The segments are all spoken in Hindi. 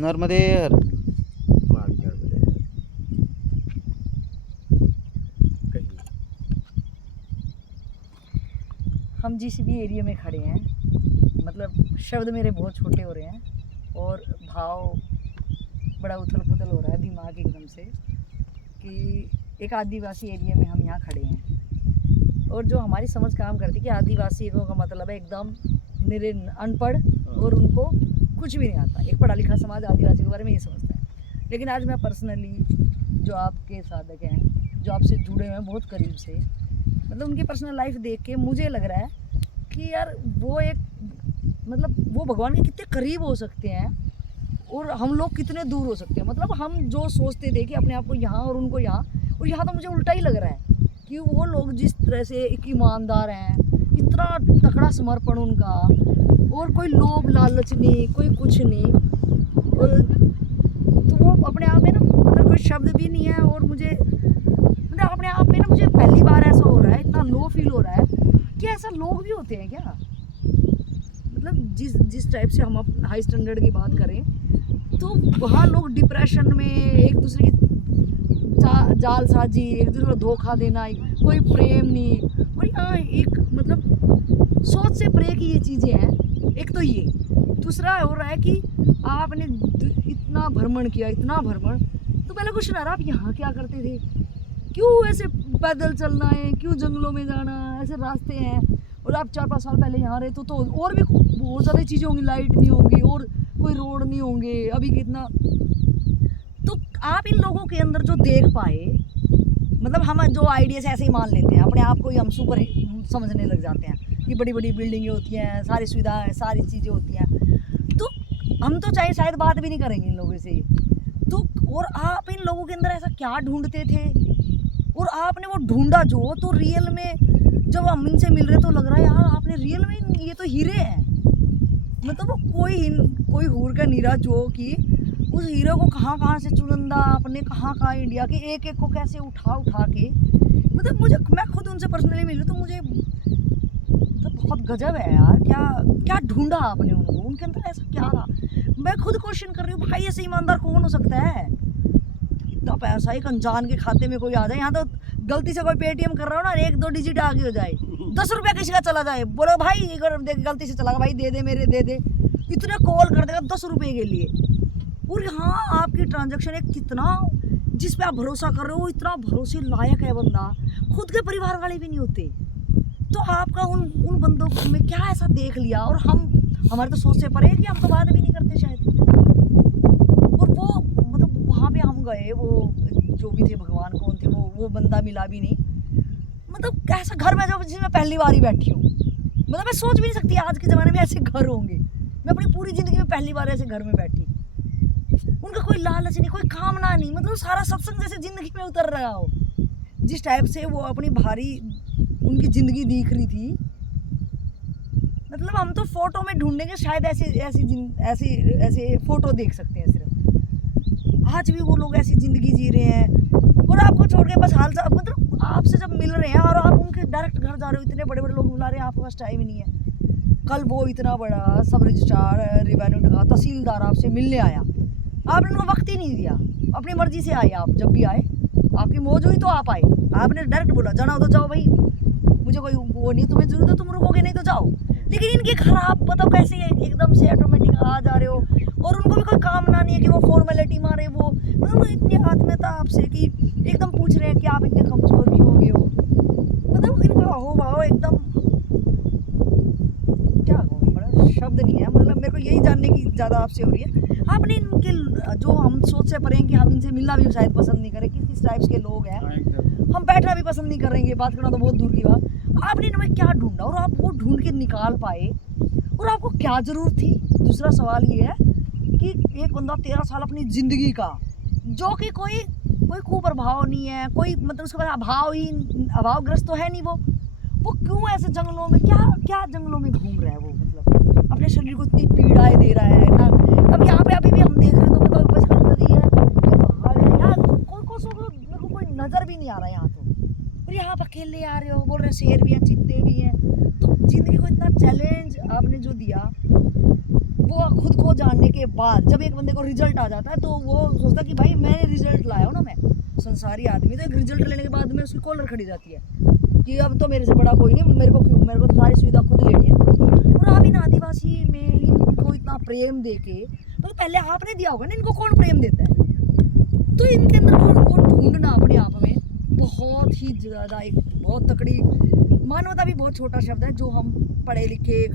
नर्मदे हर हम जिस भी एरिया में खड़े हैं, मतलब शब्द मेरे बहुत छोटे हो रहे हैं और भाव बड़ा उथल पुथल हो रहा है दिमाग एकदम से कि एक आदिवासी एरिया में हम यहाँ खड़े हैं और जो हमारी समझ काम करती है कि आदिवासी का मतलब है एकदम निरे अनपढ़ और उनको कुछ भी नहीं आता। एक पढ़ा लिखा समाज आदिवासी के बारे में ये समझता है। लेकिन आज मैं पर्सनली जो आपके साधक हैं, जो आपसे जुड़े हुए हैं बहुत करीब से, मतलब उनकी पर्सनल लाइफ देख के मुझे लग रहा है कि यार वो एक मतलब वो भगवान के कितने करीब हो सकते हैं और हम लोग कितने दूर हो सकते हैं। मतलब हम जो सोचते थे कि अपने आप को यहाँ और उनको यहाँ, और यहाँ तो मुझे उल्टा ही लग रहा है कि वो लोग जिस तरह से एक ईमानदार हैं, इतना तकड़ा समर्पण उनका, और कोई लोभ लालच नहीं, कोई कुछ नहीं, और तो वो अपने आप में ना मतलब कोई शब्द भी नहीं है। और मुझे मतलब अपने आप में ना मुझे पहली बार ऐसा हो रहा है, इतना लो फील हो रहा है कि ऐसा लोग भी होते हैं क्या। मतलब जिस टाइप से हम हाई स्टैंडर्ड की बात करें तो वहाँ लोग डिप्रेशन में एक दूसरे की जालसाजी, एक दूसरे को धोखा देना, कोई प्रेम नहीं। और यहाँ एक मतलब सोच से परे की ये चीज़ें हैं। एक तो ये, दूसरा हो रहा है कि आपने इतना भ्रमण किया, इतना भ्रमण, तो पहले कुछ ना, आप यहाँ क्या करते थे, क्यों ऐसे पैदल चलना है, क्यों जंगलों में जाना, ऐसे रास्ते हैं। और आप 4-5 साल पहले यहाँ रहे तो और भी बहुत सारी चीज़ें होंगी, लाइट नहीं होंगी और कोई रोड नहीं होंगे अभी कितना। तो आप इन लोगों के अंदर जो देख पाए, मतलब हम जो आइडियाज ऐसे ही मान लेते हैं अपने आप को ही, हम सुपर समझने लग जाते हैं कि बड़ी बड़ी बिल्डिंगें होती हैं, सारी सुविधाएं, सारी चीज़ें होती हैं, तो हम तो चाहे शायद बात भी नहीं करेंगे इन लोगों से। तो और आप इन लोगों के अंदर ऐसा क्या ढूंढते थे और आपने वो ढूंढा जो, तो रियल में जब हम इनसे मिल रहे तो लग रहा है यार आपने रियल में ये तो हीरे हैं। मतलब वो कोई हूर का नीरा जो कि उस हीरे को कहाँ से चुनिंदा अपने कहाँ इंडिया के एक एक को कैसे उठा के, मतलब मुझे, मैं खुद उनसे पर्सनली मिली तो मुझे तो बहुत गजब है यार। क्या क्या ढूंढा आपने उनको, उनके अंदर ऐसा क्या रहा। मैं खुद क्वेश्चन कर रही हूँ भाई ऐसे ईमानदार कौन हो सकता है। इतना पैसा एक अनजान के खाते में कोई आ जाए, यहाँ तो गलती से कोई पेटीएम कर रहा हो ना, 1-2 डिजिट आगे हो जाए, 10 रुपया किसी का चला जाए, बोलो भाई अगर गलती से चला गया भाई दे दे मेरे दे दे, इतने कॉल कर देगा 10 रुपये के लिए। और यहाँ आपकी ट्रांजैक्शन एक कितना, जिस पे आप भरोसा कर रहे हो इतना भरोसे लायक है बंदा, खुद के परिवार वाले भी नहीं होते। तो आपका उन बंदों में क्या ऐसा देख लिया, और हमारे तो सोच से परे है कि हम तो बात भी नहीं करते शायद। और वो मतलब वहाँ पे हम गए, वो जो भी थे भगवान कौन थे वो बंदा मिला भी नहीं। मतलब ऐसा घर में जो जिसमें पहली बार ही बैठी हूँ, मतलब मैं सोच भी नहीं सकती आज के ज़माने में ऐसे घर होंगे। मैं अपनी पूरी ज़िंदगी में पहली बार ऐसे घर में बैठी। उनका कोई लालच नहीं, कोई कामना नहीं, मतलब सारा सत्संग जैसे ज़िंदगी में उतर रहा हो। जिस टाइप से वो अपनी भारी उनकी ज़िंदगी दिख रही थी, मतलब हम तो फोटो में ढूंढेंगे शायद ऐसे फोटो देख सकते हैं सिर्फ। आज भी वो लोग ऐसी ज़िंदगी जी रहे हैं और आपको छोड़ के बस हाल सा, मतलब आपसे जब मिल रहे हैं और आप उनके डायरेक्ट घर जा रहे हो, इतने बड़े बड़े लोग बुला रहे हैं, आपके पास टाइम ही नहीं है। कल वो इतना बड़ा सब रजिस्ट्रार रेवेन्यू का तहसीलदार आपसे मिलने आया, आपने उनको वक्त ही नहीं दिया, अपनी मर्जी से आए। आप जब भी आए आपकी मौज हुई तो आप आए, आपने डायरेक्ट बोला जाना हो तो जाओ भाई, मुझे कोई वो नहीं, तुम्हें जरूरत है तुम रुकोगे नहीं तो जाओ। लेकिन इनके घर आप बताओ कैसे एकदम से ऑटोमेटिक आ जा रहे हो, और उनको भी कोई कामना नहीं है कि वो फॉर्मेलिटी मारे, वो मतलब इतनी आत्मीयता आपसे कि एकदम पूछ रहे हैं कि आप इतने कमजोर क्यों हो गए हो। मतलब इनका हो भाव एकदम, क्या कहूँ, बड़ा शब्द नहीं है। मतलब मेरे को यही जानने की ज़्यादा आपसे हो रही है, आपने इनके जो हम सोच से पड़े हैं कि हम इनसे मिलना भी शायद पसंद नहीं करें, किस टाइप्स के लोग हैं, हम बैठना भी पसंद नहीं करेंगे, बात करना तो बहुत दूर की बात। आपने इनमें क्या ढूंढा और आप वो ढूंढ के निकाल पाए, और आपको क्या ज़रूरत थी। दूसरा सवाल ये है कि एक बंदा 13 साल अपनी ज़िंदगी का, जो कि कोई कुप्रभाव नहीं है, कोई मतलब उसके पास अभावग्रस्त तो है नहीं, वो क्यों ऐसे जंगलों में, क्या जंगलों में घूम रहा है वो, मतलब अपने शरीर को इतनी पीड़ाएं दे रहा है ना। अब यहाँ पे अभी भी हम देख रहे हैं तो बताओ बचपन नदी है, पहाड़ है, यहाँ मेरे को कोई नज़र भी नहीं आ रहा यहाँ तो। और यहाँ पर अकेले आ रहे हो, बोल रहे शेर भी हैं, चीते भी हैं। तो जिंदगी को इतना चैलेंज आपने जो दिया, वो खुद को जानने के बाद जब एक बंदे को रिजल्ट आ जाता है तो वो सोचता कि भाई मैंने रिजल्ट लाया हूँ ना, मैं संसारी आदमी, तो एक रिजल्ट लेने के बाद में उसकी कॉलर खड़ी जाती है कि अब तो मेरे से बड़ा कोई नहीं, मेरे को क्यों, मेरे को सारी सुविधा खुद लेनी है। और आप इन आदिवासी में इनको इतना प्रेम दे के, तो पहले आपने दिया होगा ना, इनको कौन प्रेम देता है? तो इनके अंदर वो ढूंढना अपने आप में बहुत ही ज़्यादा एक बहुत तकड़ी, मानवता भी बहुत छोटा शब्द है जो हम पढ़े लिखे,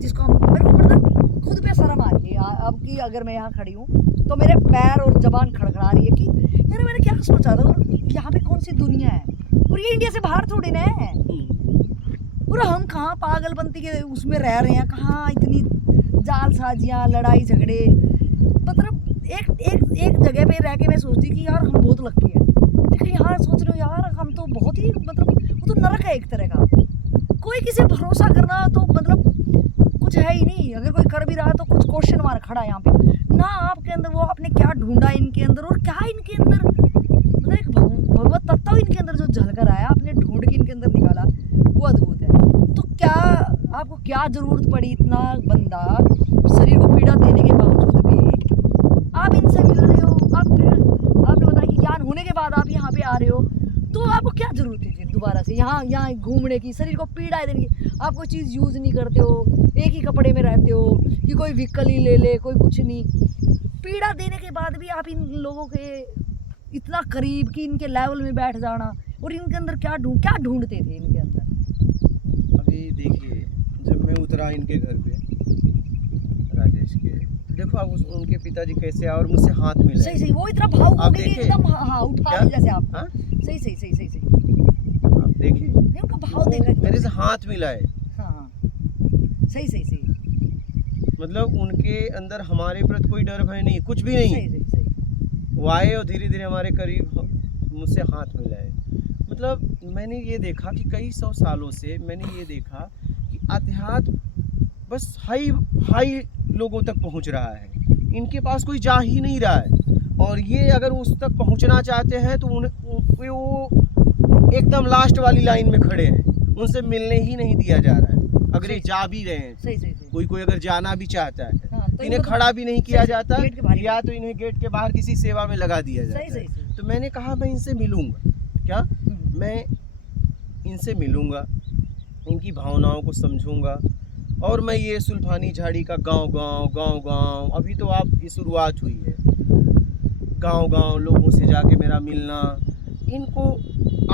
जिसको हम, मेरे को मतलब खुद पे शर्म आ रही है अब कि अगर मैं यहाँ खड़ी हूँ तो मेरे पैर और जबान खड़खड़ा रही है कि यार मैंने क्या सोचा था, और यहाँ पे कौन सी दुनिया है, और ये इंडिया से बाहर थोड़ी ना है, और हम कहाँ पागलपंती के उसमें रह रहे हैं, कहाँ इतनी जालसाजियाँ, लड़ाई झगड़े। मतलब एक एक एक जगह पे रह के मैं सोचती कि यार हम बहुत लकी है, लेकिन यहाँ सोच रहे हो यार हम तो बहुत ही, मतलब वो तो नरक है एक तरह का, कोई किसी भरोसा करना तो मतलब कुछ है ही नहीं, अगर कोई कर भी रहा है तो कुछ क्वेश्चन मार्क खड़ा है यहाँ पे ना। आपके अंदर वो आपने क्या ढूंढा इनके अंदर, और क्या इनके अंदर मतलब एक भगवत तत्व इनके अंदर जो झलकर आया, आपने ढूंढ के इनके अंदर निकाला, वो अद्भुत है। तो क्या आपको क्या जरूरत पड़ी, इतना बंदा शरीर को पीड़ा देने के बावजूद भी आप इनसे मिल रहे हो, आप फिर आपने बताया कि ज्ञान होने के बाद आप यहाँ पे आ रहे हो, तो आपको क्या जरूरत है फिर दोबारा से यहाँ घूमने की, शरीर को पीड़ा देने की? आप कोई चीज़ यूज़ नहीं करते हो, एक ही कपड़े में रहते हो कि कोई व्हीकल ही ले ले, कोई कुछ नहीं, पीड़ा देने के बाद भी आप इन लोगों के इतना करीब कि इनके लेवल में बैठ जाना, और इनके अंदर क्या ढूंढते थे इनके अंदर? अभी देखिए, जब मैं उतरा इनके घर पे राजेश के, देखो आप उनके पिताजी कैसे आए और मुझसे हाथ मिलाए। सही वो इतना भावुक हो गए कि एकदम हाँ उठा क्या? ली जैसे आप। हाँ? सही आप देखिए नहीं, उनका भाव देखा एकदम मेरे से से। हाथ मिलाए, हाँ सही मतलब उनके अंदर हमारे प्रति कोई डर भय नहीं, कुछ भी नहीं। सही वो आए और धीरे धीरे हमारे करीब मुझसे हाथ मिलाए। मतलब मैंने ये देखा कि कई सौ सालों से मैंने ये देखा कि अध्यात्म बस हाई लोगों तक पहुंच रहा है, इनके पास कोई जा ही नहीं रहा है, और ये अगर उस तक पहुंचना चाहते हैं तो वो एकदम लास्ट वाली लाइन में खड़े हैं, उनसे मिलने ही नहीं दिया जा रहा है। अगर ये जा भी रहे हैं, सही कोई अगर जाना भी चाहता है हाँ, तो इन्हें इनको खड़ा भी नहीं किया जाता, गेट के बाहर ही या तो इन्हें गेट के बाहर किसी सेवा में लगा दिया जाता है। सही तो मैंने कहा मैं इनसे मिलूंगा, क्या मैं इनसे मिलूंगा, इनकी भावनाओं को समझूंगा, और मैं ये सुल्फानी झाड़ी का गांव अभी तो आपकी शुरुआत हुई है, गांव लोगों से जाके मेरा मिलना, इनको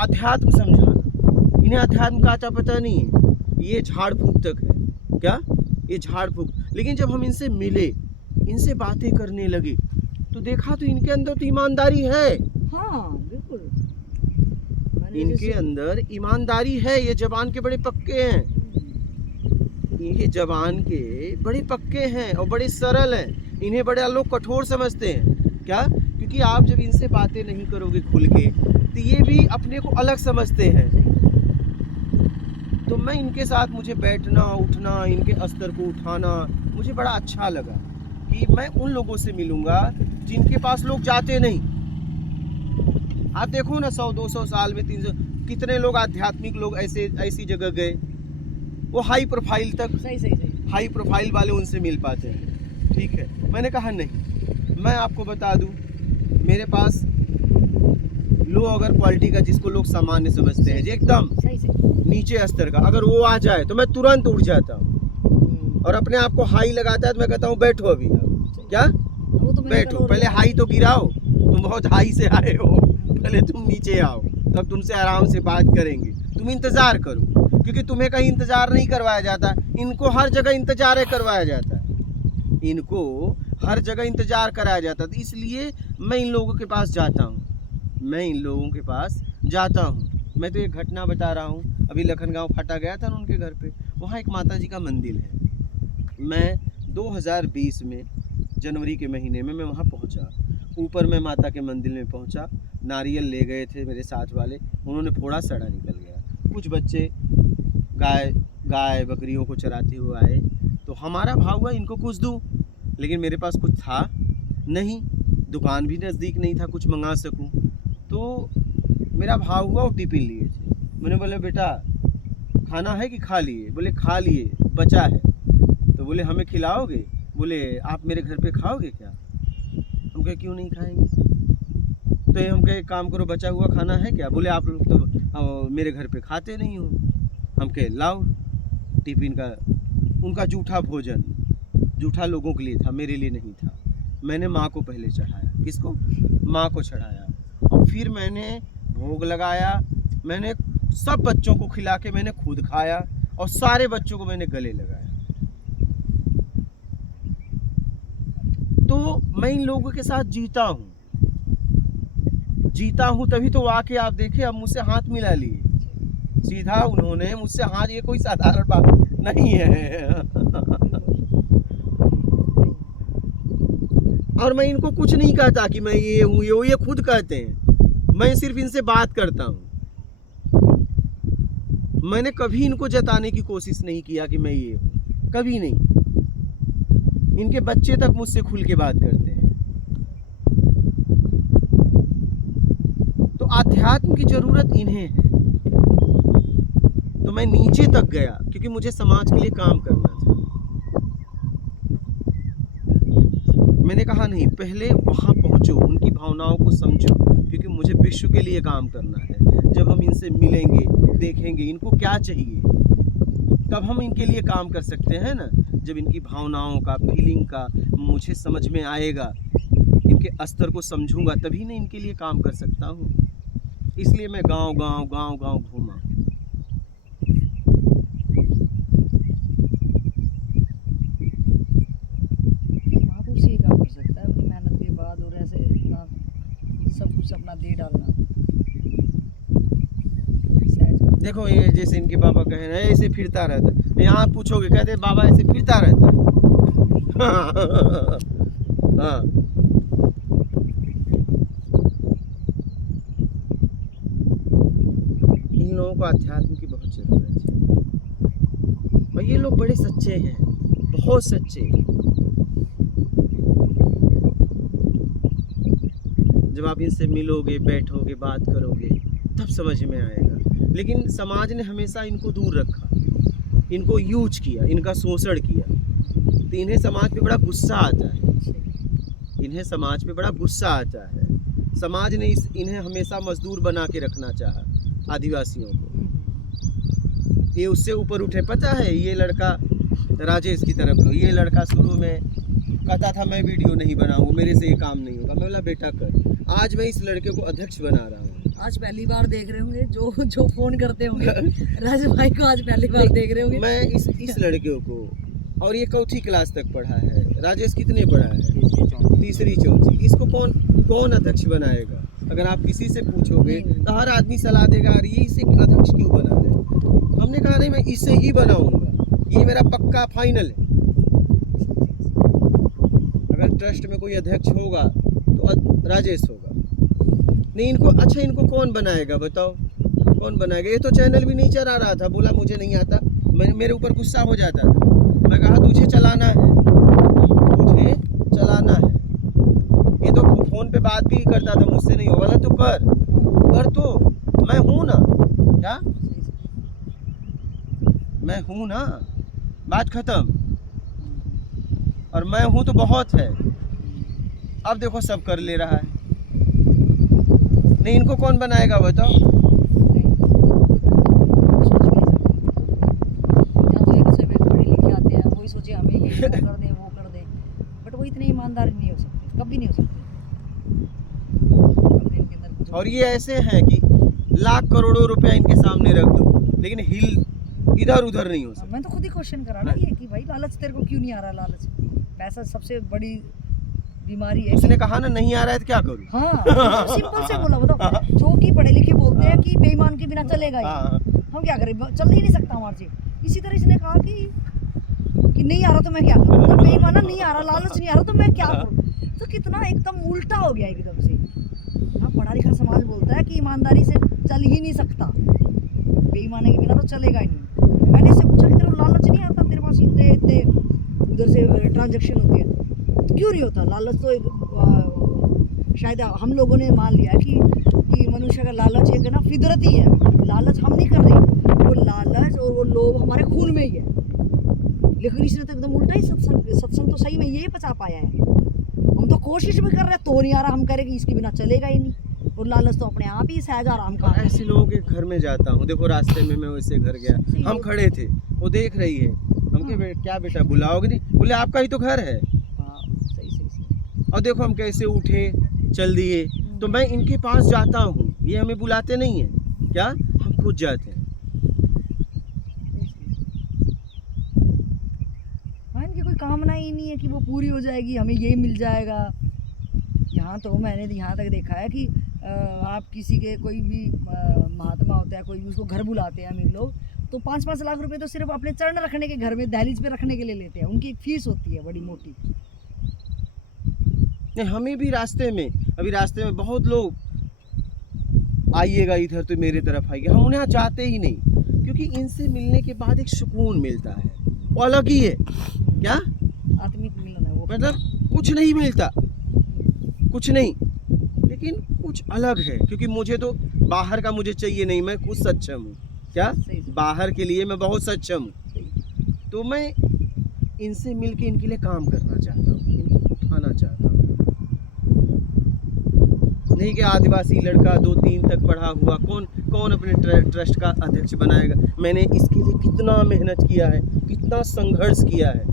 आध्यात्म समझाना। इन्हें आध्यात्म का आता पता नहीं है, ये झाड़ फूक तक है, क्या ये झाड़ फूक। लेकिन जब हम इनसे मिले, इनसे बातें करने लगे, तो देखा तो इनके अंदर तो ईमानदारी है। हाँ बिल्कुल, इनके अंदर ईमानदारी है, ये जबान के बड़े पक्के हैं, ये जबान के बड़े पक्के हैं और बड़े सरल हैं। इन्हें बड़े लोग कठोर समझते हैं, क्या? क्योंकि आप जब इनसे बातें नहीं करोगे खुल के, तो ये भी अपने को अलग समझते हैं। तो मैं इनके साथ, मुझे बैठना उठना, इनके अस्तर को उठाना मुझे बड़ा अच्छा लगा कि मैं उन लोगों से मिलूंगा जिनके पास लोग जाते नहीं। आप देखो ना, 100-200 साल में 300 कितने लोग आध्यात्मिक लोग ऐसी जगह गए, वो हाई प्रोफाइल तक, सही हाई प्रोफाइल वाले उनसे मिल पाते हैं। ठीक है, मैंने कहा नहीं, मैं आपको बता दूं, मेरे पास लो अगर क्वालिटी का, जिसको लोग सामान्य समझते हैं, एकदम नीचे स्तर का, अगर वो आ जाए तो मैं तुरंत उठ जाता हूँ, और अपने आप को हाई लगाता है तो मैं कहता हूँ बैठो अभी, क्या बैठो, पहले हाई तो गिराओ, तुम बहुत हाई से आए हो, पहले तुम नीचे आओ, तब तुमसे आराम से बात करेंगे, तुम इंतज़ार करो, क्योंकि तुम्हें कहीं इंतज़ार नहीं करवाया जाता, इनको हर जगह इंतज़ार करवाया जाता है, इनको हर जगह इंतज़ार कराया जाता है। तो इसलिए मैं इन लोगों के पास जाता हूँ, मैं तो एक घटना बता रहा हूँ। अभी लखनगांव फाटा गया था ना उनके घर पे, वहाँ एक माता जी का मंदिर है। मैं 2020 में जनवरी के महीने में मैं वहाँ पहुँचा, ऊपर मैं माता के मंदिर में पहुँचा, नारियल ले गए थे मेरे साथ वाले, उन्होंने फोड़ा, सड़ा निकल गया। कुछ बच्चे गाय बकरियों को चराते हुए आए, तो हमारा भाव हुआ इनको कुछ दूँ, लेकिन मेरे पास कुछ था नहीं, दुकान भी नज़दीक नहीं था कुछ मंगा सकूं, तो मेरा भाव हुआ वो टिफिन लिए थे। मैंने बोले बेटा खाना है कि खा लिए? बोले खा लिए, बचा है। तो बोले हमें खिलाओगे? बोले आप मेरे घर पे खाओगे क्या? हम कहे क्यों नहीं खाएंगे। तो ये हम कहे काम करो, बचा हुआ खाना है क्या? बोले आप लोग तो मेरे घर पे खाते नहीं हो। हम कहे लाओ टिफिन का, उनका जूठा भोजन, जूठा लोगों के लिए था, मेरे लिए नहीं था। मैंने माँ को पहले चढ़ाया। किसको? माँ को चढ़ाया। और फिर मैंने भोग लगाया। मैंने सब बच्चों को खिला के मैंने खुद खाया और सारे बच्चों को मैंने गले लगाया। तो मैं इन लोगों के साथ जीता हूँ, जीता हूँ तभी तो आके आप देखे अब मुझसे हाथ मिला लिए सीधा उन्होंने मुझसे हाथ, ये कोई साधारण बात नहीं है। और मैं इनको कुछ नहीं कहता कि मैं ये हूँ ये हूँ, ये खुद कहते हैं। मैं सिर्फ इनसे बात करता हूँ। मैंने कभी इनको जताने की कोशिश नहीं किया कि मैं ये हूँ, कभी नहीं। इनके बच्चे तक मुझसे खुल के बात करते हैं। तो आध्यात्म की जरूरत इन्हें है। तो मैं नीचे तक गया क्योंकि मुझे समाज के लिए काम करना था। मैंने कहा नहीं, पहले वहां पहुंचो, उनकी भावनाओं को समझो, क्योंकि मुझे विश्व के लिए काम करना है। जब हम इनसे मिलेंगे, देखेंगे इनको क्या चाहिए, तब हम इनके लिए काम कर सकते हैं ना। जब इनकी भावनाओं का, फीलिंग का मुझे समझ में आएगा, इनके स्तर को समझूंगा, तभी ना इनके लिए काम कर सकता हूँ। इसलिए मैं गांव घूमा। महापुरुष ही काम कर सकता है अपनी मेहनत के बाद, और ऐसे इतना सब कुछ अपना दे डालना। देखो ये जैसे इनके पापा कहे ना ऐसे फिरता रहता, यहाँ पूछोगे कहते बाबा ऐसे फिरता रहता है। हाँ, इन लोगों को अध्यात्म की बहुत जरूरत है। और ये लोग बड़े सच्चे हैं, बहुत सच्चे। जब आप इनसे मिलोगे, बैठोगे, बात करोगे, तब समझ में आएगा। लेकिन समाज ने हमेशा इनको दूर रखा, इनको यूज किया, इनका शोषण किया। तो इन्हें समाज पे बड़ा गुस्सा आता है, इन्हें समाज पे बड़ा गुस्सा आता है। समाज ने इन्हें हमेशा मजदूर बना के रखना चाहा, आदिवासियों को। ये उससे ऊपर उठे। पता है ये लड़का राजेश की तरफ लो, ये लड़का शुरू में कहता था मैं वीडियो नहीं बनाऊंगा, मेरे से ये काम नहीं होगा। मैं बोला बेटा कर। आज मैं इस लड़के को अध्यक्ष बना रहा हूँ। आज पहली बार देख रहे होंगे जो फोन करते होंगे राजेश भाई को, आज पहली बार देख रहे होंगे। मैं इस लड़के को, और ये चौथी क्लास तक पढ़ा है। राजेश कितने पढ़ा है? तीसरी चौथी। इसको कौन अध्यक्ष बनाएगा? अगर आप किसी से पूछोगे तो हर आदमी सलाह देगा अरे ये इसे अध्यक्ष क्यों बना रहे। हमने कहा नहीं, मैं इसे ही बनाऊंगा, ये मेरा पक्का फाइनल है। अगर ट्रस्ट में कोई अध्यक्ष होगा तो राजेश होगा। नहीं इनको, अच्छा इनको कौन बनाएगा बताओ, कौन बनाएगा? ये तो चैनल भी नहीं चला रहा था, बोला मुझे नहीं आता। मेरे ऊपर गुस्सा हो जाता था। मैं कहा तुझे चलाना है, तुझे चलाना है। ये तो फोन पे बात भी करता था मुझसे, नहीं होगा तो कर तो मैं हूँ ना, क्या मैं हूँ ना, बात खत्म। और मैं हूँ तो बहुत है। अब देखो सब कर ले रहा है। नहीं इनको कौन बनाएगा बताओ? सोचे हमें ये कर दे वो कर दे, बट वो इतने ईमानदार नहीं हो सकते, कभी नहीं हो सकते। और ये ऐसे हैं कि लाख करोड़ों रुपया इनके सामने रख दो, लेकिन हिल इधर उधर नहीं हो सकता। मैं तो खुद ही क्वेश्चन करा ना ये कि भाई लालच तेरे को क्यों नहीं आ रहा? लालच, पैसा सबसे बड़ी बीमारी है। उसने कहा ना नहीं आ रहा है तो क्या करूं? हाँ, सिंपल से बोला। बताओ जो कि पढ़े लिखे बोलते हैं कि बेईमान के बिना चलेगा ही, हम क्या करें? चल ही नहीं सकता हमारे से। इसी तरह इसने कहा कि नहीं आ रहा तो मैं क्या करूं? तो बेईमाना नहीं आ रहा, लालच नहीं आ रहा तो मैं क्या करूं? तो कितना एकदम उल्टा हो गया एकदम से। हाँ, पढ़ा लिखा समाज बोलता है कि ईमानदारी से चल ही नहीं सकता, बेईमानी के बिना तो चलेगा ही नहीं। मैंने इससे पूछा कि तेरे को लालच नहीं आता? तेरे पास इतने उधर से ट्रांजैक्शन होती है, क्यों नहीं होता? लालच तो एक शायद हम लोगों ने मान लिया कि मनुष्य का लालच एक ना फितरती है। लालच हम नहीं कर रहे, वो लालच और वो लोभ हमारे खून में ही है। लेकिन इसने तो एकदम उल्टा ही सत्संग तो सही में यही पचा पाया है। हम तो कोशिश भी कर रहे हैं तो नहीं आ रहा, हम कह रहे कि इसके बिना चलेगा ही नहीं, और लालच तो अपने आप ही सहज आ रहा। हम और ऐसे लोगों के घर में जाता हूँ, देखो रास्ते में मैं वैसे घर गया, हम खड़े थे, वो देख रही है, हम कहे क्या बेटा बुलाओगे नहीं, बोले आपका ही तो घर है। सही। और देखो हम कैसे उठे चल दिए। तो मैं इनके पास जाता हूँ, ये हमें बुलाते नहीं है क्या, हम खुद जाते हैं। हाँ, इनकी कोई कामना ही नहीं है कि वो पूरी हो जाएगी, हमें ये मिल जाएगा। यहाँ तो मैंने यहाँ तक देखा है कि आप किसी के कोई भी महात्मा होता है, कोई भी उसको घर बुलाते हैं अमीर लोग, तो 5-5 लाख रुपए तो सिर्फ अपने चरण रखने के घर में दहलीज पे रखने के लिए लेते हैं। उनकी एक फीस होती है बड़ी मोटी। नहीं, हमें भी रास्ते में, अभी रास्ते में बहुत लोग आइएगा इधर तो मेरे तरफ आइएगा, हम उन्हें जाते ही नहीं, क्योंकि इनसे मिलने के बाद एक सुकून मिलता है, वो अलग ही है। क्या आत्मिक मिलन है वो, मतलब कुछ नहीं मिलता, कुछ नहीं, लेकिन कुछ अलग है। क्योंकि मुझे तो बाहर का मुझे चाहिए नहीं, मैं खुद सक्षम हूँ। क्या बाहर के लिए मैं बहुत सक्षम हूँ, तो मैं इनसे मिलके इनके लिए काम करना चाहता हूँ, इनको उठाना चाहता हूँ। नहीं कि आदिवासी लड़का 2-3 तक पढ़ा हुआ कौन अपने ट्रस्ट का अध्यक्ष बनाएगा। मैंने इसके लिए कितना मेहनत किया है, कितना संघर्ष किया है,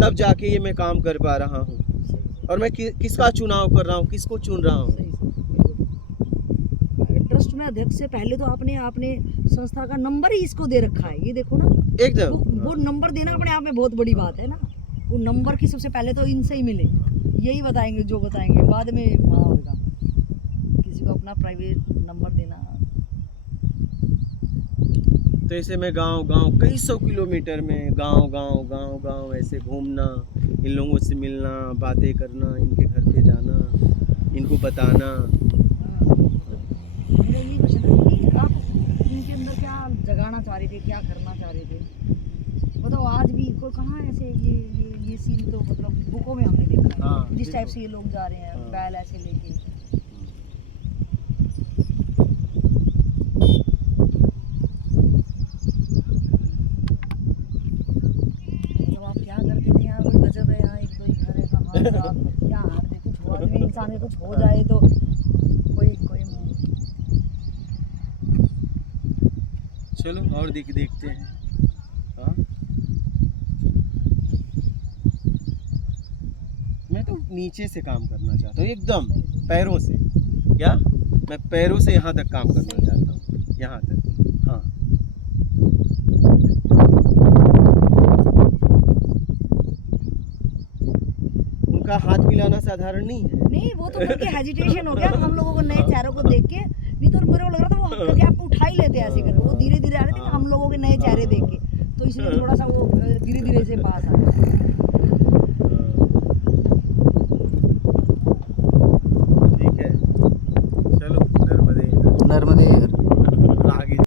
तब जाके ये मैं काम कर पा रहा हूँ। और मैं किसका चुनाव कर रहा हूँ, किसको चुन रहा हूँ। ट्रस्ट में अध्यक्ष से पहले तो आपने संस्था का नंबर ही इसको दे रखा है, ये देखो ना एकदम। वो नंबर देना अपने आप में बहुत बड़ी बात है ना। वो नंबर की सबसे पहले तो इनसे ही मिले, यही बताएंगे जो बताएंगे, बाद में वहाँ होगा। किसी को अपना प्राइवेट नंबर देना। तो ऐसे में गांव कई 100 किलोमीटर में गांव ऐसे घूमना, इन लोगों से मिलना, बातें करना, इनके घर पे जाना, इनको बताना। मेरा यही क्वेश्चन है कि आप इनके अंदर क्या जगाना चाह रहे थे, क्या करना चाह रहे थे, बताओ। आज भी कोई कहाँ ऐसे ये सीन तो मतलब बुकों में हमने देखा है। हाँ, जिस टाइप से ये लोग जा रहे हैं, हाँ। बैल ऐसे लेके। मतलब आप क्या करते थे यहाँ, कोई गजब है यहाँ, एक दो ही घर है कहाँ क्या हार दे, कुछ हो आदमी इंसान में कुछ हो जाए तो कोई चलो और देखते हैं। हाँ, मैं तो नीचे से काम करना चाहता हूँ, एकदम पैरों से। क्या मैं पैरों से यहाँ तक काम करना चाहता हूँ, यहाँ तक। हाँ, उनका हाथ मिलाना साधारण नहीं है। नहीं, वो तो उनके हेजिटेशन हो गया हम लोगों को नए चेहरों को देख के। नहीं तो मेरे को लग रहा था वो करके आपको उठा ही लेते ऐसे करके। वो धीरे धीरे आ रहे थे हम लोगों के नए चेहरे देख के, तो इसलिए थोड़ा सा वो धीरे धीरे से पास आ गए। ठीक है, चलो नर्मदे। नर्मदे।